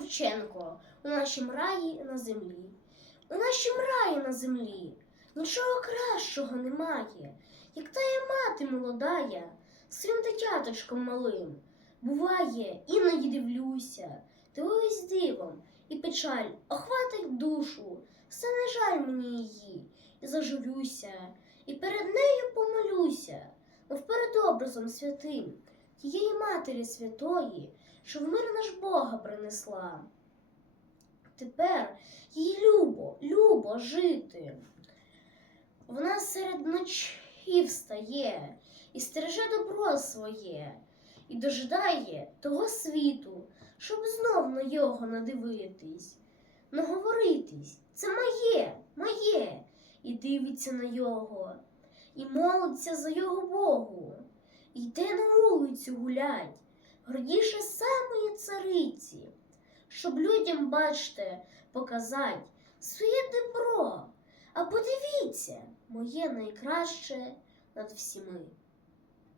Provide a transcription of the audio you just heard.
Шевченко у нашім раї на землі. У нашім раї на землі нічого кращого немає, як тая мати молодая, своїм дитяточком малим. Буває, іноді дивлюся, дивуюсь дивом, і печаль охватить душу, стане жаль мені її, і зажурюся, і перед нею помолюся, мов перед образом святим, тієї Матері Святої, що в мир наш Бога принесла. Тепер їй любо, любо жити. Вона серед ночі встає і стереже добро своє, і дожидає того світу, щоб знов на його надивитись, наговоритись, це моє, моє, і дивиться на його, і молиться за його Богу, вулицю гулять, гордіше самої цариці, щоб людям, бачте, показать своє добро. А подивіться, моє найкраще над всіми.